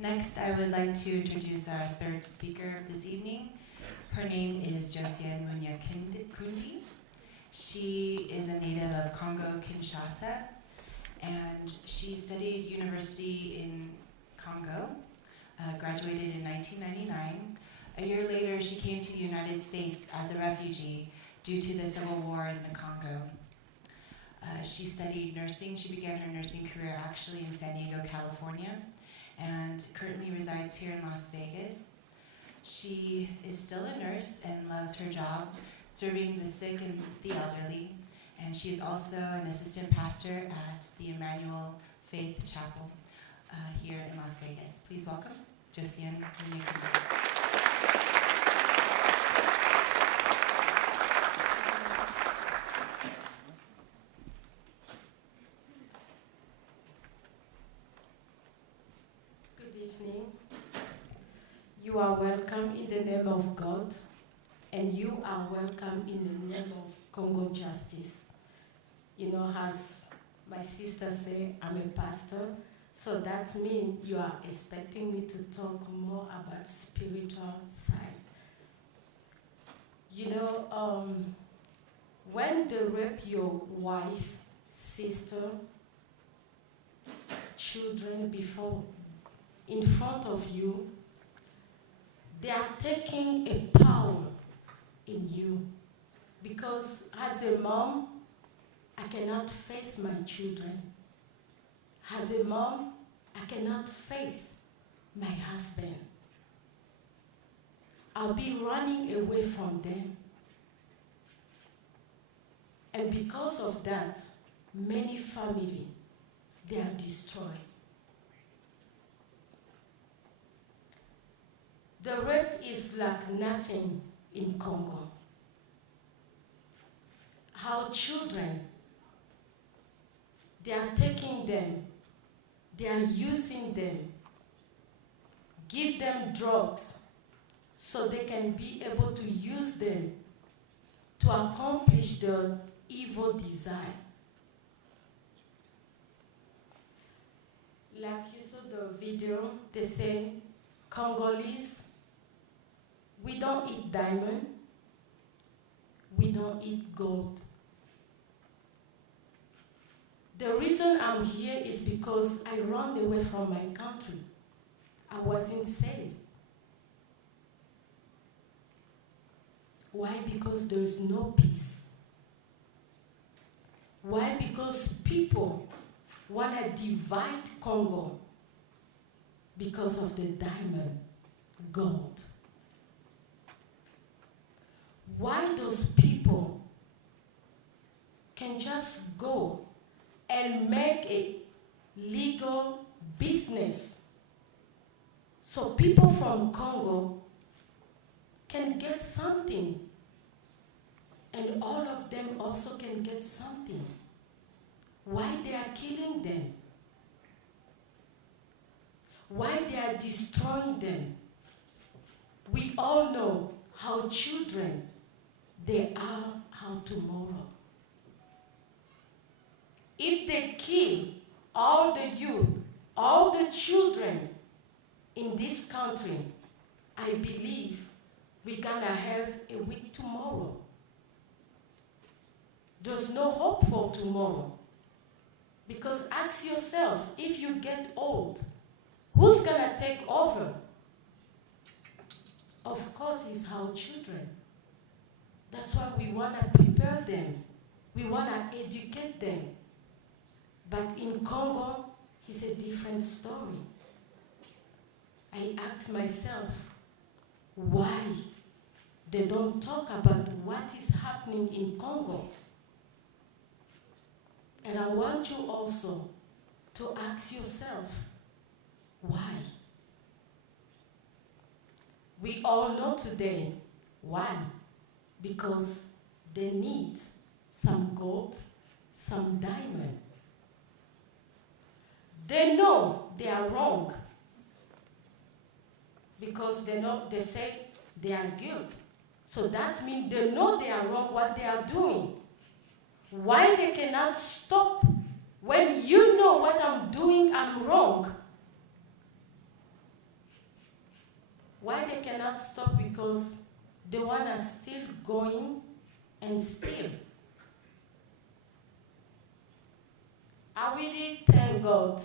Next, I would like to introduce our third speaker of this evening. Her name is Josiane Munyakindi. She is a native of Congo Kinshasa, and she studied university in Congo, graduated in 1999. A year later, she came to the United States as a refugee due to the civil war in the Congo. She studied nursing. She began her nursing career actually in San Diego, California, and currently resides here in Las Vegas. She is still a nurse and loves her job, serving the sick and the elderly, and she is also an assistant pastor at the Emmanuel Faith Chapel here in Las Vegas. Please welcome Josiane. You are welcome in the name of God, and you are welcome in the name of Congo Justice. You know, as my sister said, I'm a pastor, so that means you are expecting me to talk more about spiritual side. You know, when they rape your wife, sister, children before, in front of you, they are taking a power in you. Because as a mom, I cannot face my children. As a mom, I cannot face my husband. I'll be running away from them. And because of that, many families, they are destroyed. The rape is like nothing in Congo. Our children, they are taking them, they are using them, give them drugs so they can be able to use them to accomplish the evil desire. Like you saw the video, they say, Congolese, we don't eat diamond, we don't eat gold. The reason I'm here is because I ran away from my country. I wasn't safe. Why? Because there is no peace. Why? Because people want to divide Congo because of the diamond, gold. Why those people can just go and make a legal business so people from Congo can get something and all of them also can get something? Why they are killing them? Why they are destroying them? We all know how children, they are our tomorrow. If they kill all the youth, all the children in this country, I believe we're gonna have a week tomorrow. There's no hope for tomorrow. Because ask yourself, if you get old, who's gonna take over? Of course, it's our children. That's why we wanna prepare them. We wanna educate them. But in Congo, it's a different story. I ask myself, why they don't talk about what is happening in Congo? And I want you also to ask yourself, why? We all know today, why? Because they need some gold, some diamond. They know they are wrong because they say they are guilty. So that means they know they are wrong what they are doing. Why they cannot stop when you know what I'm doing, I'm wrong? they cannot stop because they want to still going and steal. I really thank God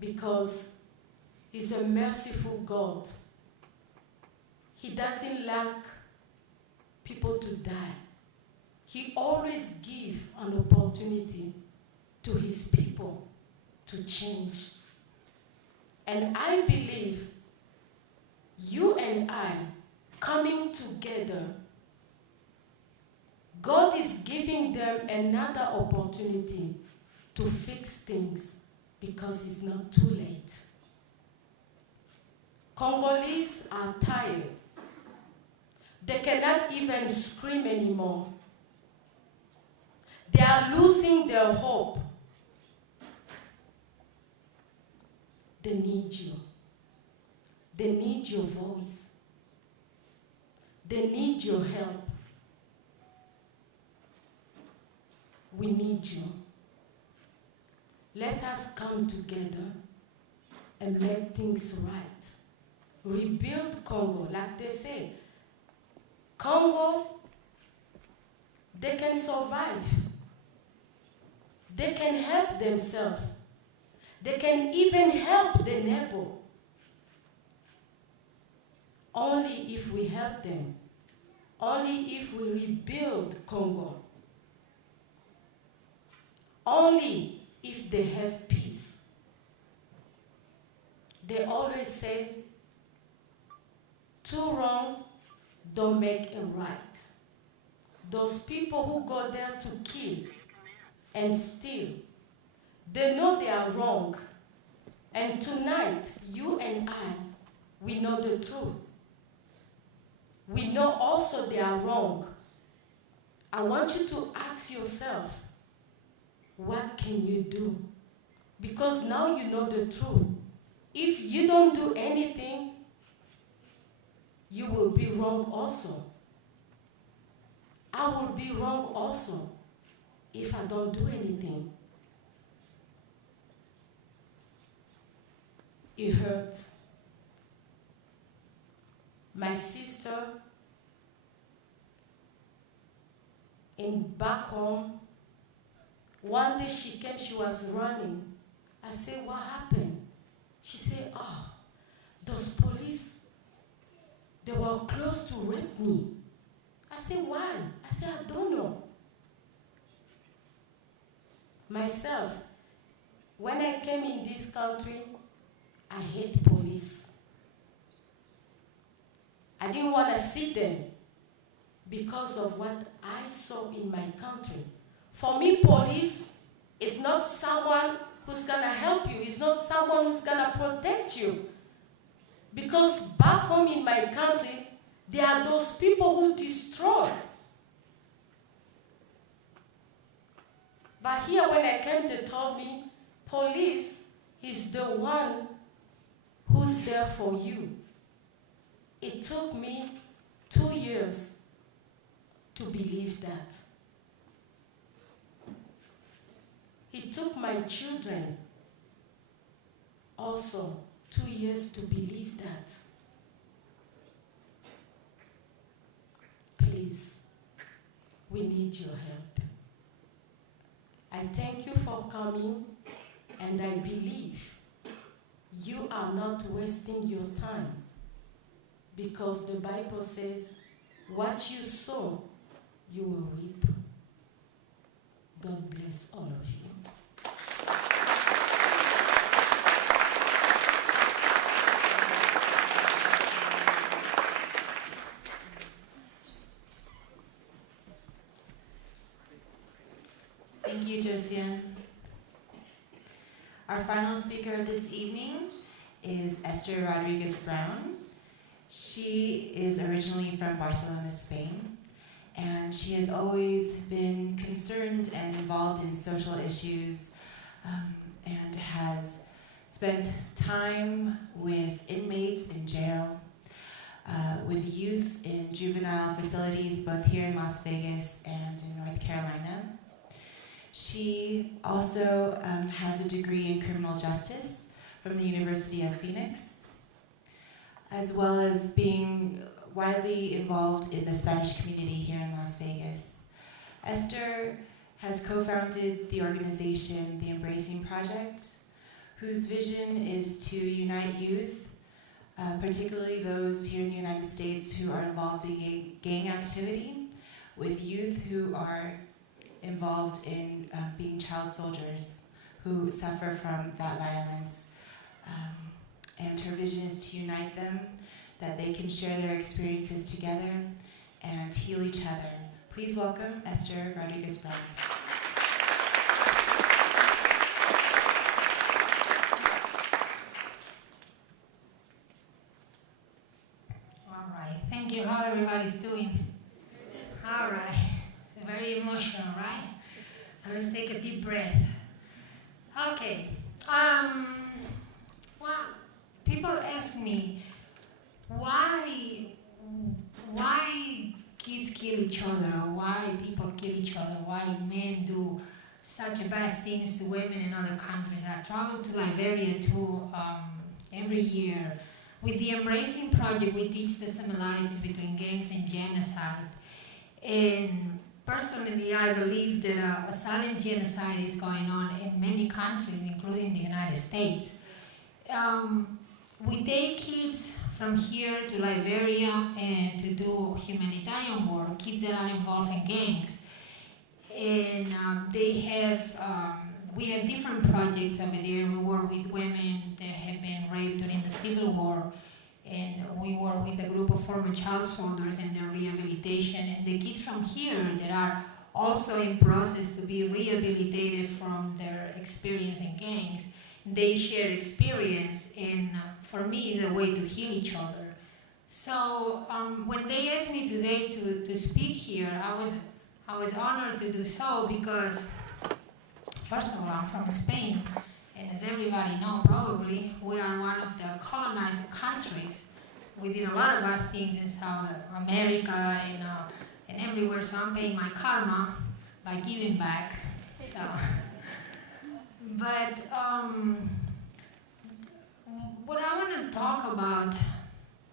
because He's a merciful God. He doesn't like people to die. He always gives an opportunity to His people to change. And I believe you and I coming together, God is giving them another opportunity to fix things because it's not too late. Congolese are tired. They cannot even scream anymore. They are losing their hope. They need you. They need your voice. They need your help. We need you. Let us come together and make things right. Rebuild Congo, like they say. Congo, they can survive. They can help themselves. They can even help the neighbor. Only if we help them. Only if we rebuild Congo. Only if they have peace. They always say, two wrongs don't make a right. Those people who go there to kill and steal, they know they are wrong. And tonight, you and I, we know the truth. We know also they are wrong. I want you to ask yourself, what can you do? Because now you know the truth. If you don't do anything, you will be wrong also. I will be wrong also if I don't do anything. It hurts. My sister, back home, one day she came, she was running. I said, what happened? She said, oh, those police, they were close to rape me. I said, why? I said, I don't know. Myself, when I came in this country, I hate police. I didn't want to see them because of what I saw in my country. For me, police is not someone who's going to help you. It's not someone who's going to protect you. Because back home in my country, there are those people who destroy. But here when I came, they told me, police is the one who's there for you. It took me 2 years to believe that. It took my children also 2 years to believe that. Please, we need your help. I thank you for coming, and I believe you are not wasting your time, because the Bible says, what you sow, you will reap. God bless all of you. Thank you, Josiane. Our final speaker of this evening is Esther Rodriguez-Brown. She is originally from Barcelona, Spain, and she has always been concerned and involved in social issues and has spent time with inmates in jail, with youth in juvenile facilities, both here in Las Vegas and in North Carolina. She also has a degree in criminal justice from the University of Phoenix. as well as being widely involved in the Spanish community here in Las Vegas. Esther has co-founded the organization, the Embracing Project, whose vision is to unite youth, particularly those here in the United States who are involved in gang activity, with youth who are involved in being child soldiers who suffer from that violence. And her vision is to unite them, that they can share their experiences together and heal each other. Please welcome Esther Rodriguez-Brown. All right, thank you. How everybody's doing? All right, it's very emotional, right? So let's take a deep breath. Okay, well, people ask me, why kids kill each other, or why people kill each other, why men do such bad things to women in other countries. I travel to Liberia too every year. With the Embracing Project, we teach the similarities between gangs and genocide. And personally, I believe that a silent genocide is going on in many countries, including the United States. We take kids from here to Liberia and to do humanitarian work, kids that are involved in gangs. And we have different projects over there. We work with women that have been raped during the Civil War. And we work with a group of former child soldiers and their rehabilitation. And the kids from here that are also in process to be rehabilitated from their experience in gangs, they share experience, and for me, it's a way to heal each other. So when they asked me today to speak here, I was honored to do so because, first of all, I'm from Spain, and as everybody knows, probably, we are one of the colonized countries. We did a lot of bad things in South America and everywhere, so I'm paying my karma by giving back. So. But what I want to talk about,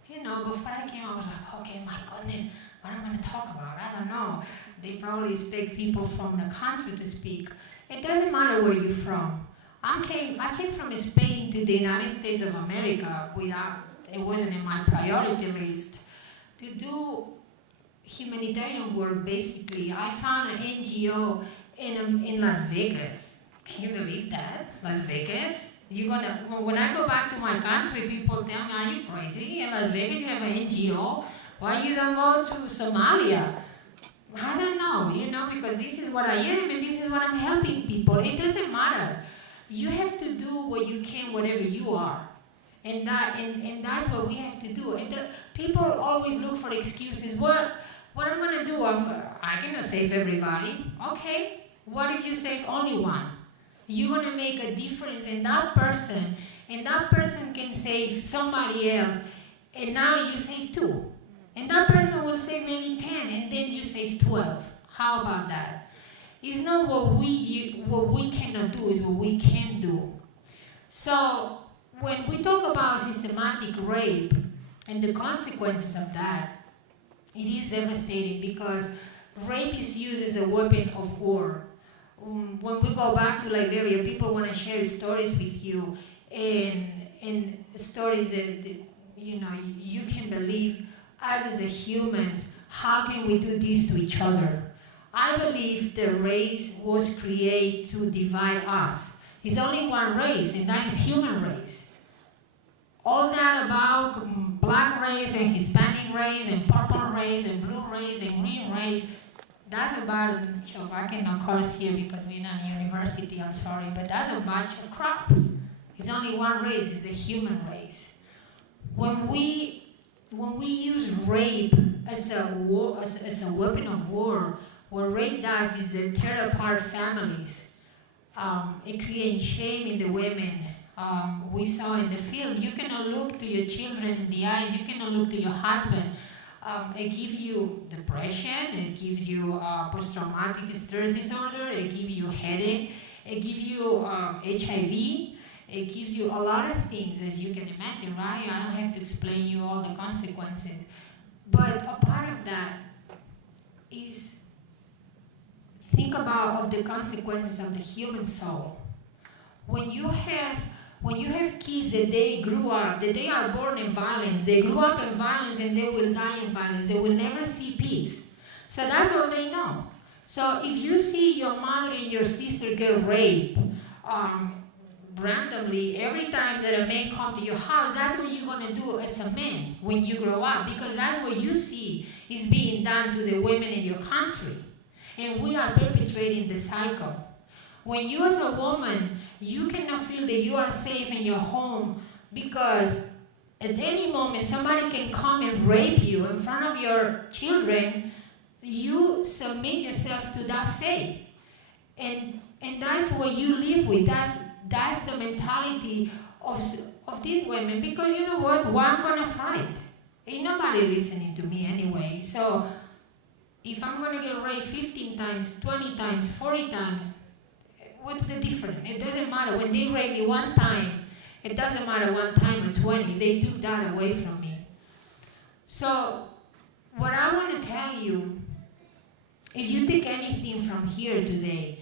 before I came, I was like, okay, my goodness, what am I going to talk about? I don't know. They probably expect people from the country to speak. It doesn't matter where you're from. I came from Spain to the United States of America it wasn't in my priority list. To do humanitarian work, basically, I found an NGO in Las Vegas. Can you believe that? Las Vegas? When I go back to my country, people tell me, are you crazy? In Las Vegas you have an NGO? Why you don't go to Somalia? I don't know, because this is what I am and this is what I'm helping people. It doesn't matter. You have to do what you can, whatever you are. And that's what we have to do. People always look for excuses. What I'm going to do, I cannot save everybody. Okay, what if you save only one? You're going to make a difference in that person, and that person can save somebody else, and now you save 2. And that person will save maybe 10, and then you save 12. How about that? It's not what we cannot do, it's what we can do. So when we talk about systematic rape and the consequences of that, it is devastating because rape is used as a weapon of war. When we go back to Liberia, people want to share stories with you, and stories that you can believe. Us as a humans, how can we do this to each other? I believe the race was created to divide us. It's only one race, and that is human race. All that about black race and Hispanic race and purple race and blue race and green race, that's a bunch of, I cannot curse here because we're not a university, I'm sorry, but that's a bunch of crap. It's only one race, it's the human race. When we use rape as a weapon of war, what rape does is it tear apart families. It creates shame in the women. We saw in the film, you cannot look to your children in the eyes, you cannot look to your husband. It gives you depression, it gives you post-traumatic stress disorder, it gives you headache, it gives you HIV, It gives you a lot of things, as you can imagine, right? I don't have to explain you all the consequences. But a part of that is think about the consequences of the human soul. When you have kids that they grew up, that they are born in violence, they grew up in violence and they will die in violence, they will never see peace. So that's all they know. So if you see your mother and your sister get raped randomly every time that a man comes to your house, that's what you're going to do as a man when you grow up, because that's what you see is being done to the women in your country. And we are perpetrating the cycle. When you as a woman, you cannot feel that you are safe in your home because at any moment somebody can come and rape you in front of your children, you submit yourself to that faith. And that's what you live with. That's the mentality of these women, because you know what? Why I'm going to fight? Ain't nobody listening to me anyway. So if I'm going to get raped 15 times, 20 times, 40 times, what's the difference? It doesn't matter. When they rape me one time, it doesn't matter 1 time or 20. They took that away from me. So what I want to tell you, if you take anything from here today,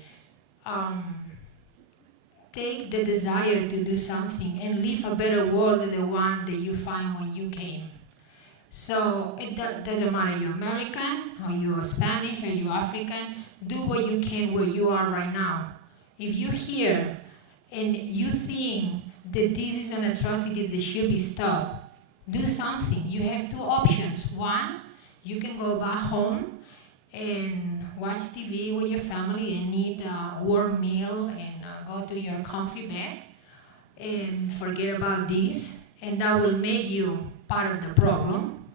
take the desire to do something and live a better world than the one that you find when you came. So it doesn't matter you're American, or you're Spanish, or you're African, do what you can where you are right now. If you're here and you think that this is an atrocity that should be stopped, do something. You have 2 options. One, you can go back home and watch TV with your family and eat a warm meal and go to your comfy bed and forget about this, and that will make you part of the problem.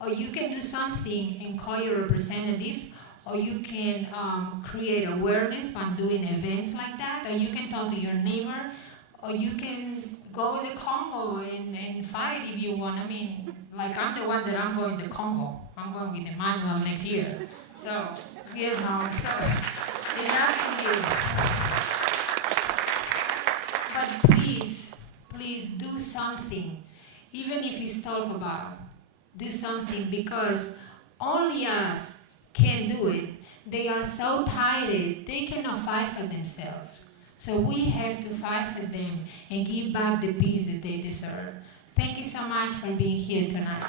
Or you can do something and call your representative, or you can create awareness by doing events like that, or you can talk to your neighbor, or you can go to Congo and fight if you want. I mean, like I'm the ones that I'm going to Congo. I'm going with Emmanuel next year. So, you know, so it's up to you. But please do something, even if it's talk about. Do something, because only us can do it. They are so tired, they cannot fight for themselves. So we have to fight for them and give back the peace that they deserve. Thank you so much for being here tonight.